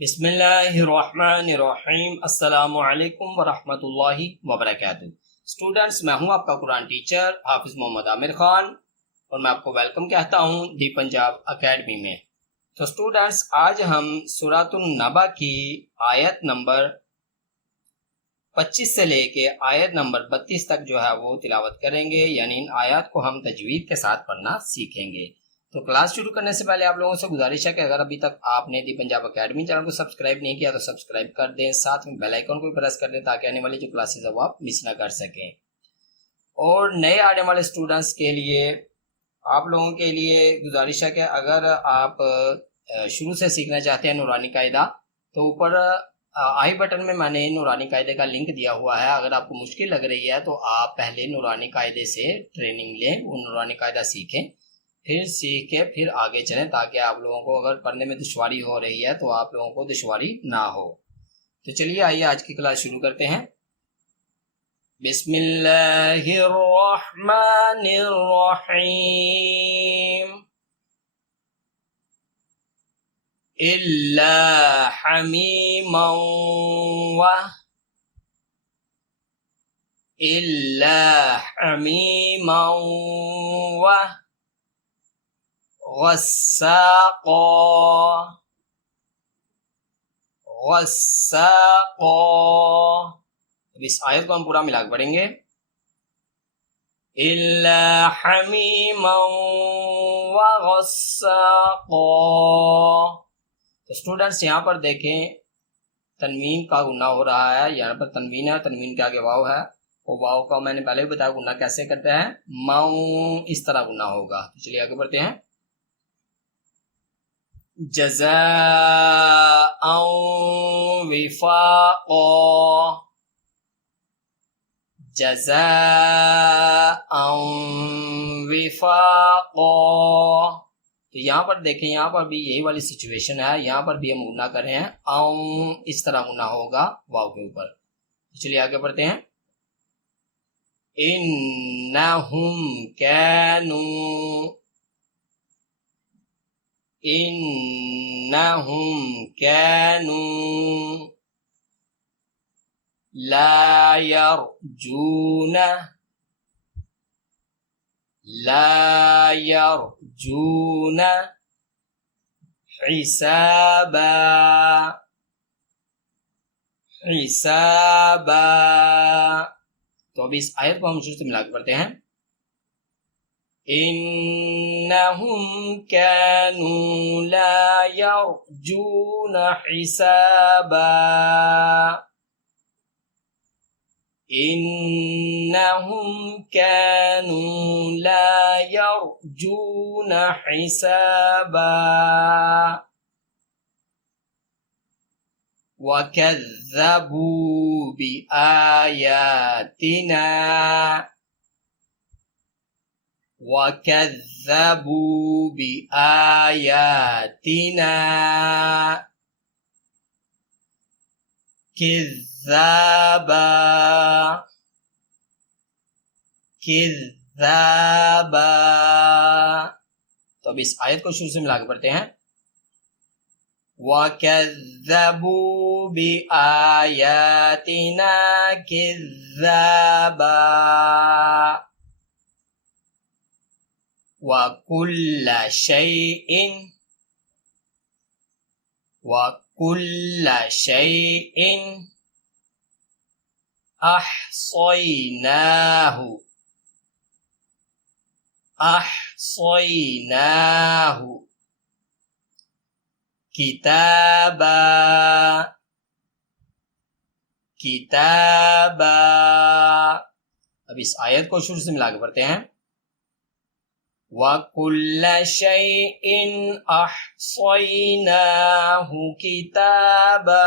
بسم اللہ الرحمن الرحیم۔ السلام علیکم ورحمۃ اللہ وبرکاتہ۔ اسٹوڈنٹس، میں ہوں آپ کا قرآن ٹیچر حافظ محمد عامر خان، اور میں آپ کو ویلکم کہتا ہوں دی پنجاب اکیڈمی میں۔ تو اسٹوڈنٹس، آج ہم سورۃ النباء کی آیت نمبر 25 سے لے کے آیت نمبر 32 تک جو ہے وہ تلاوت کریں گے، یعنی ان آیات کو ہم تجوید کے ساتھ پڑھنا سیکھیں گے۔ تو کلاس شروع کرنے سے پہلے آپ لوگوں سے گزارش ہے کہ اگر ابھی تک آپ نے دی پنجاب اکیڈمی چینل کو سبسکرائب نہیں کیا تو سبسکرائب کر دیں، ساتھ میں بیل آئیکن کو پریس کر دیں تاکہ آنے والی جو کلاسز ہیں وہ آپ مس نہ کر سکیں۔ اور نئے آنے والے اسٹوڈنٹس کے لیے آپ لوگوں کے لیے گزارش ہے کہ اگر آپ شروع سے سیکھنا چاہتے ہیں نورانی قاعدہ، تو اوپر آئی بٹن میں نے نورانی قاعدے کا لنک دیا ہوا ہے۔ اگر آپ کو مشکل لگ رہی ہے تو آپ پہلے نورانی قاعدے سے ٹریننگ لیں، وہ نورانی قاعدہ سیکھیں، پھر سیکھ کے پھر آگے چلیں، تاکہ آپ لوگوں کو اگر پڑھنے میں دشواری ہو رہی ہے تو آپ لوگوں کو دشواری نہ ہو۔ تو چلیے آئیے آج کی کلاس شروع کرتے ہیں۔ بسم اللہ الرحمن الرحیم۔ الا حمیما غساقا۔ اب اس آیت کو ہم پورا ملا کے پڑھیں گے۔ الا حمیما وغساقا۔ تو اسٹوڈنٹس یہاں پر دیکھیں تنوین کا گناہ ہو رہا ہے، یہاں پر تنوین ہے، تنوین کے آگے واو ہے، اور واو کا میں نے پہلے بھی بتایا گناہ کیسے کرتے ہیں، ماؤں اس طرح گناہ ہوگا۔ تو چلیے آگے بڑھتے ہیں۔ جزاء وفاقا۔ جزاء وفاقا۔ تو یہاں پر دیکھیں، یہاں پر بھی یہی والی سچویشن ہے، یہاں پر بھی ہم گناہ کر رہے ہیں، اس طرح گناہ ہوگا واو کے اوپر۔ چلیے آگے بڑھتے ہیں۔ انہم کانوا لا يرجون حسابا۔ تو اب اس آیت کو ہم شروع سے ملا کے پڑھتے ہیں۔ انہم کانوا لا یرجون حسابا۔ انہم کانوا لا یرجون حسابا۔ وَكَذَّبُوا بِآيَاتِنَا كذابا۔ تو اب اس آیت کو شروع سے ملا کے پڑھتے ہیں۔ وَكَذَّبُوا بِآيَاتِنَا كِذَّابًا وَكُلَّ شَيْءٍ أَحْصَيْنَاهُ کتابا۔ اب اس آیت کو شروع سے ملا کے پڑھتے ہیں۔ وَكُلَّ شَيْءٍ أَحْصَيْنَاهُ كِتَابًا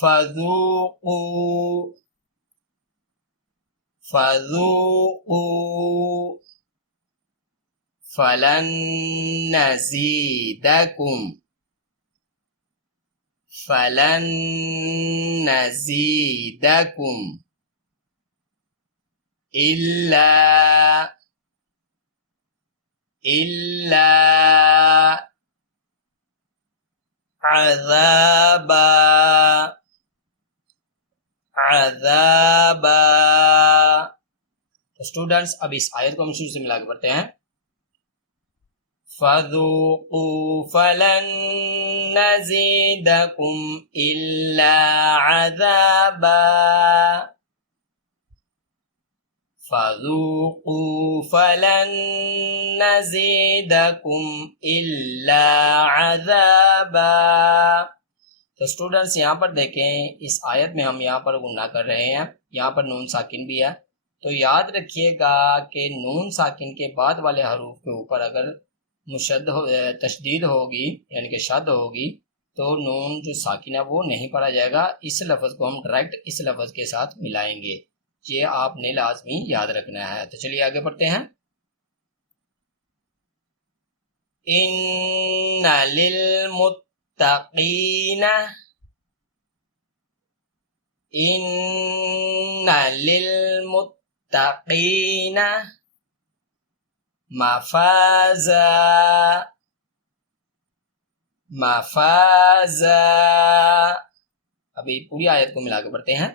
فَذُوقُوا فَلَن نَزِيدَكُمْ إِلَّا عذابا عذابا. تو اسٹوڈنٹس اب اس آیت کو ہم شروع سے ملا کے پڑھتے ہیں. فَذُوقُوا فَلَن نَّزِيدَكُمْ إِلَّا عَذَابًا. فَذُوقُوا فَلَن نَّزِيدَكُمْ إِلَّا عَذَابًا. تو اسٹوڈنٹس یہاں پر دیکھیں اس آیت میں ہم یہاں پر غنہ کر رہے ہیں، یہاں پر نون ساکن بھی ہے. تو یاد رکھیے گا کہ نون ساکن کے بعد والے حروف کے اوپر اگر تشدید ہوگی یعنی کہ شد ہوگی تو نون جو ساکن ہے وہ نہیں پڑھا جائے گا. اس لفظ کو ہم ڈائریکٹ اس لفظ کے ساتھ ملائیں گے، یہ آپ نے لازمی یاد رکھنا ہے. تو چلیے آگے پڑھتے ہیں. ان للمتقین ان للمتقین مفازا مفازا. ابھی پوری آیت کو ملا کے پڑھتے ہیں.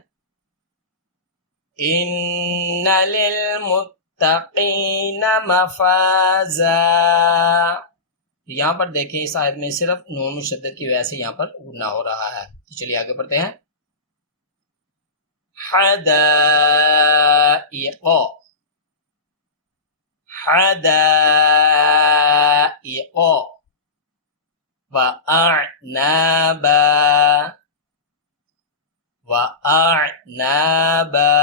ان للمتقین مفازا. یہاں پر دیکھیں اس آیت میں صرف نون مشدد کی وجہ سے یہاں پر غنہ ہو رہا ہے. چلیے آگے پڑھتے ہیں. حدائق حدائق وأعنابا وأعنابا.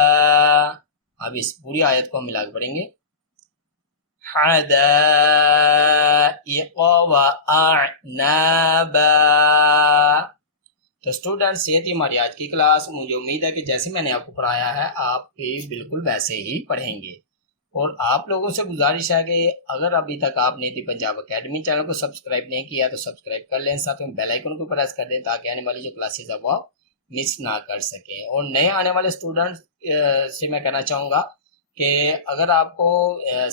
اب اس پوری آیت کو ہم ملا کے پڑھیں گے. حدائق وأعنابا. تو اسٹوڈنٹس یہ تھی ہماری آج کی کلاس. مجھے امید ہے کہ جیسے میں نے آپ کو پڑھایا ہے آپ بھی بالکل ویسے ہی پڑھیں گے. اور آپ لوگوں سے گزارش ہے کہ اگر ابھی تک آپ نے دی پنجاب اکیڈمی چینل کو سبسکرائب نہیں کیا تو سبسکرائب کر لیں، ساتھ میں بیل آئیکن کو پریس کر دیں تاکہ آنے والی جو کلاسز ہے وہ مس نہ کر سکیں. اور نئے آنے والے اسٹوڈنٹس سے میں کہنا چاہوں گا کہ اگر آپ کو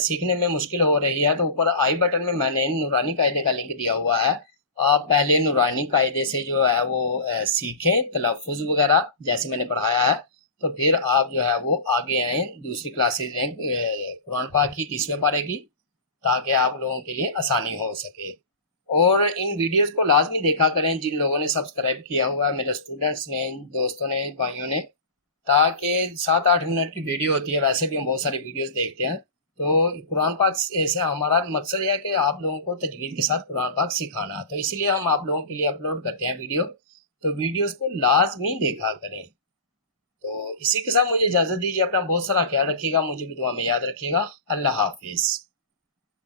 سیکھنے میں مشکل ہو رہی ہے تو اوپر آئی بٹن میں نے نورانی قاعدے کا لنک دیا ہوا ہے. آپ پہلے نورانی قاعدے سے جو ہے وہ سیکھیں تلفظ وغیرہ جیسے میں نے پڑھایا ہے، تو پھر آپ جو ہے وہ آگے آئیں دوسری کلاسز لیں قرآن پاک کی 30ویں پارے کی، تاکہ آپ لوگوں کے لیے آسانی ہو سکے. اور ان ویڈیوز کو لازمی دیکھا کریں جن لوگوں نے سبسکرائب کیا ہوا ہے، میرے اسٹوڈنٹس نے، دوستوں نے، بھائیوں نے، تاکہ 7-8 منٹ کی ویڈیو ہوتی ہے، ویسے بھی ہم بہت ساری ویڈیوز دیکھتے ہیں. تو قرآن پاک سے ہمارا مقصد یہ ہے کہ آپ لوگوں کو تجوید کے ساتھ قرآن پاک سکھانا، تو اسی لیے ہم آپ لوگوں کے لیے اپلوڈ کرتے ہیں ویڈیو. تو ویڈیوز کو لازمی دیکھا کریں. تو اسی کے ساتھ مجھے اجازت دیجیے. اپنا بہت سارا خیال رکھیے گا، مجھے بھی دعا میں یاد رکھیے گا. اللہ حافظ.